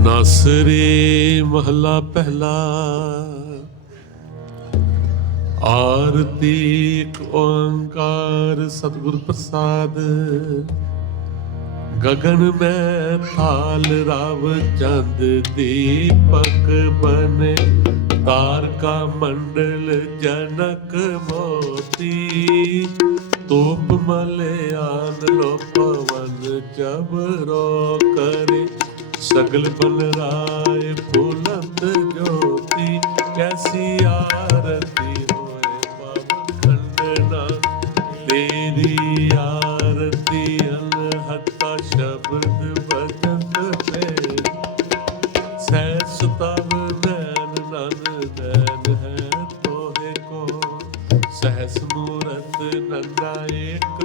ਅਨਾਸਰੇ ਮਹਲਾ ਪਹਿਲਾ। ਆਰਤੀਕ ਓੰਕਾਰ ਸਤਿਗੁਰ ਪ੍ਰਸਾਦ। ਗਗਨ ਮੈਂ ਥਾਲ ਰਵ ਚੰਦ ਦੀਪਕ ਬਨੇ। ਤਾਰਕਾ ਮੰਡਲ ਜਨਕ ਮੋਤੀ। ਤੋਪ ਮਲਿਆਨ ਲੋ ਪਵਨ ਚਬਰੋ ਕਰੇ। ਸਗਲ ਬਲਰਾਏ ਫੁਲਤ ਜੋਤੀ, ਕੈਸੀ ਆਰਤੀ ਹੋਏ ਬਾਬਾ ਖੰਡਣਾ ਤੇਰੀ ਆਰਤੀ ਅਨਹਤਾ ਸ਼ਬਦ ਬਚਨ ਤੇ। ਸਹਿ ਸਤਵ ਨੈਣ ਨਨ ਦੈਨ ਹੈ ਤੋਹੇ ਕੋ ਸਹਿਸ ਮੂਰਤ ਨੰਦਾ ਏਕ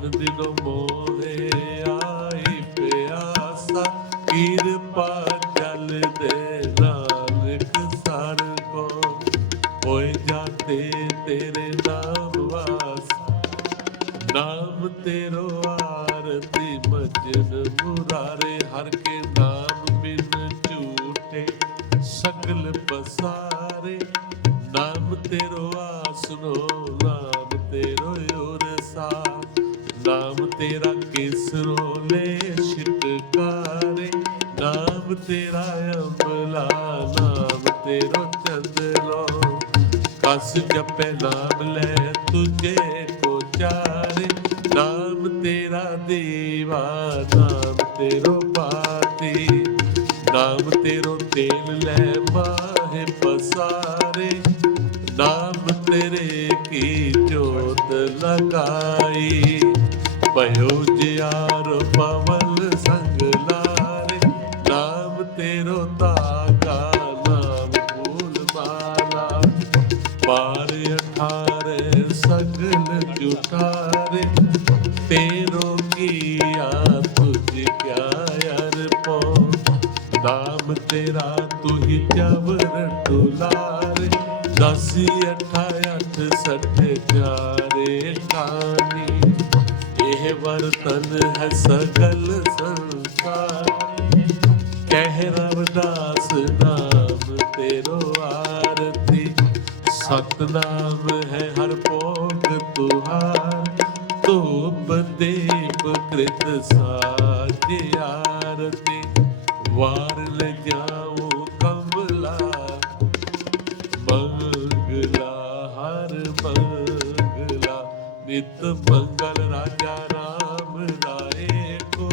ਅਨ ਦਿਨੋ ਮੋਹੇ ਆਈ ਪਿਆਸਾ, ਕਿਰਪਾ ਜਲ ਦੇ ਨਾਨਕ ਸਰ ਕੋ। ਹੋਏ ਜਾਤੇ ਤੇਰੇ ਨਾਮ ਵਾਸ, ਨਾਮ ਤੇਰੋ ਆਰਤੀ ਮਜਨ ਮੁਰਾਰੇ, ਹਰ ਕੇ ਨਾਮ ਬਿਨ ਝੂਠੇ ਸਗਲ ਪਸਾਰੇ। ਨਾਮ ਤੇਰੋ ਆਸਨੋ ਸਰੋਲੇ ਲੈ ਛਿਟਕਾਰੇ, ਨਾਮ ਤੇਰਾ ਅੰਬਲਾ ਨਾਮ ਤੇਰੋ ਚੰਦਰੋ। ਕਸ ਜਪੇ ਨਾਮ ਲੈ ਤੁਝੇ ਕੋ ਚਾਰੇ, ਨਾਮ ਤੇਰਾ ਦੇਵਾ, ਨਾਮ ਤੇਰੋ ਬਾਤੀ ਨਾਮ ਤੇਰੋ ਤੇਲ ਲੈ ਮਾਹੇ ਪਸਾਰੇ, ਨਾਮ ਤੇਰੇ ਕੀ ਜੋਤ ਲਗਾਈ। ਭਇਓ ਜਿਆਰ ਪਵਨ ਸੰਗ ਲਾਰੇ, ਨਾਮ ਤੇਰੋ ਤਾਗਾ ਨਾਮ ਫੂਲ ਮਾਲਾ ਪਾਰ ਅਠਾਰੇ ਸਗਲ ਜੁਟਾਰੇ, ਤੇਰੋ ਕੀਆ ਤੁਝ ਕਿਆ ਅਰਪੋ ਨਾਮ ਤੇਰਾ ਤੁਹੀ ਚਵਰ ਟੁਲਾਰੇ, ਦਸੀ ਅਠਾ ਅਠ ਸਠ ਚਾਰੇ ਕਾਨੀ। ਇਹ ਵਰਤਨ ਹੈ ਸਗਲ ਸੰਸਾਰ। ਕਹਿ ਰਵਦਾਸ ਨਾਮ, ਤੇਰੋ ਆਰਤੀ। ਸਤਨਾਮ ਹੈ ਹਰ ਭੋਗ ਤੁਹਾਰ। ਧੂਪ ਦੀਪ ਕ੍ਰਿਤ ਸਾਜ ਆਰਤੀ। ਵਾਰ ਲੈ ਜਾਉ ਕਮਲਾ। ਮੰਗਲਾ ਹਰ ਮੰਗਲਾ ਨਿਤ ਮੰਗਲ ਰਾਜਾ ਰਾਮ ਰਾਏ ਕੋ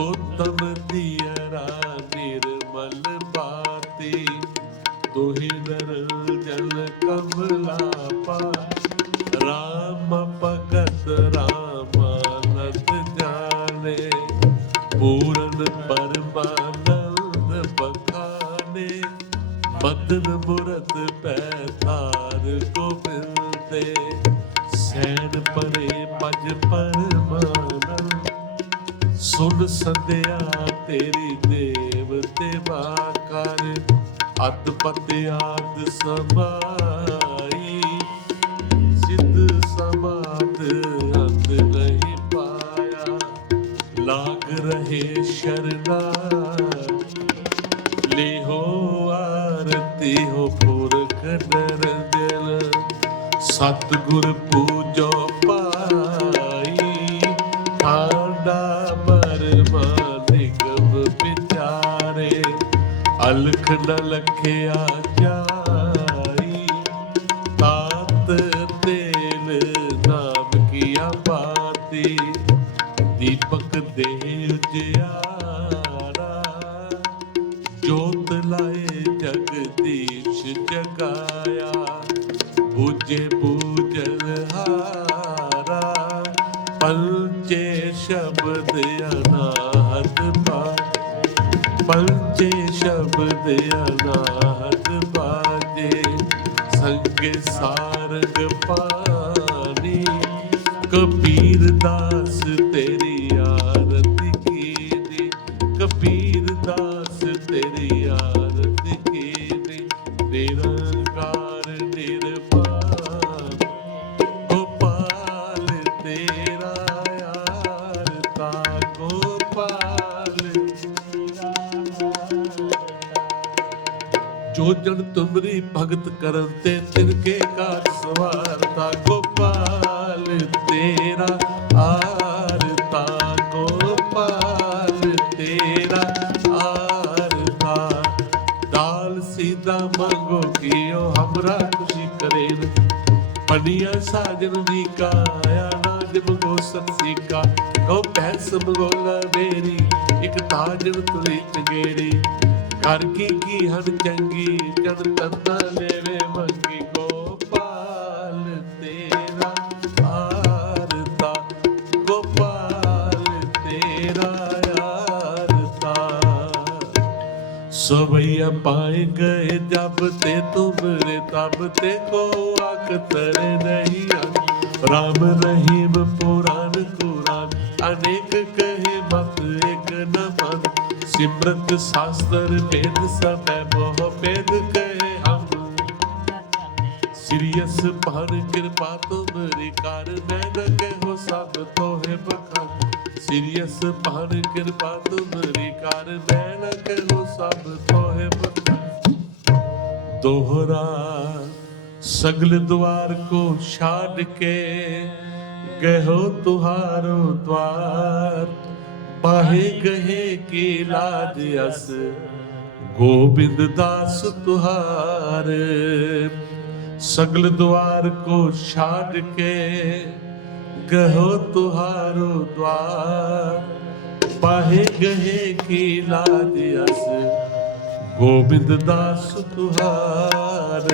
ਉਤਮ ਦੀਅਰਾ ਨਿਰਮਲ ਬਾਤੀ ਤੁਹੀ ਨਰ ਜਨ ਕਮਲਾ ਪਰੇ ਪਜ ਪਰਮਾਨੰਦ ਸੁਨ ਤੇਰੀ ਦੇਵ ਤੇ ਬਾਕਰ ਅਤ ਪਤ ਆਦ ਸਮਾਈ, ਸਿੱਧ ਸਮਾਦ ਅੰਤ ਨਹੀਂ ਪਾਇਆ, ਲਾਗ ਰਹੇ ਸ਼ਰਨਾ, ਲਿਹੋ ਆਰਤੀ ਹੋ ਪੁਰਖ ਨਰਜਨ ਸਤਿਗੁਰ ਪੂਜੋ ਬਰਮਾ ਵਿਚਾਰੇ, ਅਲਖ ਨ ਲਖਿਆ ਜਾਈ। ਤਾਤ ਤੇਲ ਨਾਮ ਕੀਆ ਬਾਤੀ ਦੀਪਕ ਦੇ ਉਜਿਆਰਾ ਜੋਤ ਲਾਏ ਜਗਦੀਸ਼ ਜਗਾਇਆ, ਬੂਝੇ ਬੂਝਲ ਹਾਰਾ। ਪੰਚੇ ਸ਼ਬਦ ਅਨਾਹਤ ਪੰਚੇ ਸ਼ਬਦ ਅਨਾਹਤ ਬਾਜੇ ਸੰਗ ਸਾਰਗ ਪਾਣੀ। ਕਬੀਰ ਦਾਸ ਤੇਰੀ ਜੋ ਜਨ ਤੁਮਰੀ ਭਗਤ ਕਰਨ ਤੇ ਤਿਨਕੇ ਕਾਜ ਸਵਾਰਤਾ ਗੋਪਾਲ ਤੇਰਾ ਆਰਤਾ ਗੋਪਾਲ ਤੇਰਾ ਆਰਤਾ ਦਾਲ ਸੀਦਾ ਮੰਗੋ ਕੀਓ ਹਮਰਾ ਖੁਸ਼ੀ ਕਰੇਨ ਪਨੀਆ ਸਾਜਨ ਦੀ ਕਾਇਆ ਨਾਜ ਮੰਗੋ ਸਤਿਕਾ। ਕੋ ਪੈਸ ਮੰਗੋ ਮੇਰੀ, ਇੱਕ ਤਾਜਨ ਤੁਰੀ ਚਗੇੜੀ ਕਰ ਕੀ ਕੀ ਹਨ ਚੰਗੀ? ਜਨ ਤੰਨਾ ਲੈਵੇ ਮੰਗੀ ਗੋਪਾਲ ਤੇਰਾ ਆਰਤਾ। ਗੋਪਾਲ ਤੇਰਾ ਆਰਤਾ। ਸਵਈਆ ਪਾਏ ਗਏ ਜਬ ਤੇ ਤੁਮਰੇ, ਤਬ ਤੇ ਕੋ ਅਕਤਰ ਨਹੀਂ ਰਾਮ ਰਹੀਮ ਪੁਰਾਨ ਕੁਰਾਨ ਅਨੇਕ ਕਹੇ ਮਤ ਸਿਮਰਤ ਸ਼ਾਸਤਰ ਭੇਦ ਸਭੈ ਬਹੁ ਭੇਦ ਕਹੇ ਹਮ ਸਿਰਿਯਸ ਪਰ ਕਿਰਪਾ ਤੁਮਰੀ ਕਰ ਮੈਂ ਨ ਕਹੋ ਸਭ ਤੋਹੇ ਬਖਾਨ ਸਿਰਿਯਸ ਪਰ ਕਿਰਪਾ ਤੁਮਰੀ ਕਰ ਮੈਂ ਨ ਕਹੋ ਸਭ ਤੋਹੇ ਬਖਾਨ ਦੋਹਰਾ ਸਗਲ द्वार को ਛਾੜ ਕੇ ਗਹੋ ਤੁਹਾਰੋ द्वार ਪਾਹੇ ਕਹੇ ਕੀ ਲਾਜ ਅਸ, ਗੋਬਿੰਦ ਦਾਸ ਤੁਹਾਰ। ਸਗਲ ਦੁਆਰ ਕੋ ਛਾੜ ਕੇ ਗਹੋ ਤੁਹਾਰੋ ਦਵਾਰ। ਪਾਹੇ ਗਹੇ ਕੀ ਲਾਜ ਅਸ, ਗੋਬਿੰਦ ਦਾਸ ਤੁਹਾਰ।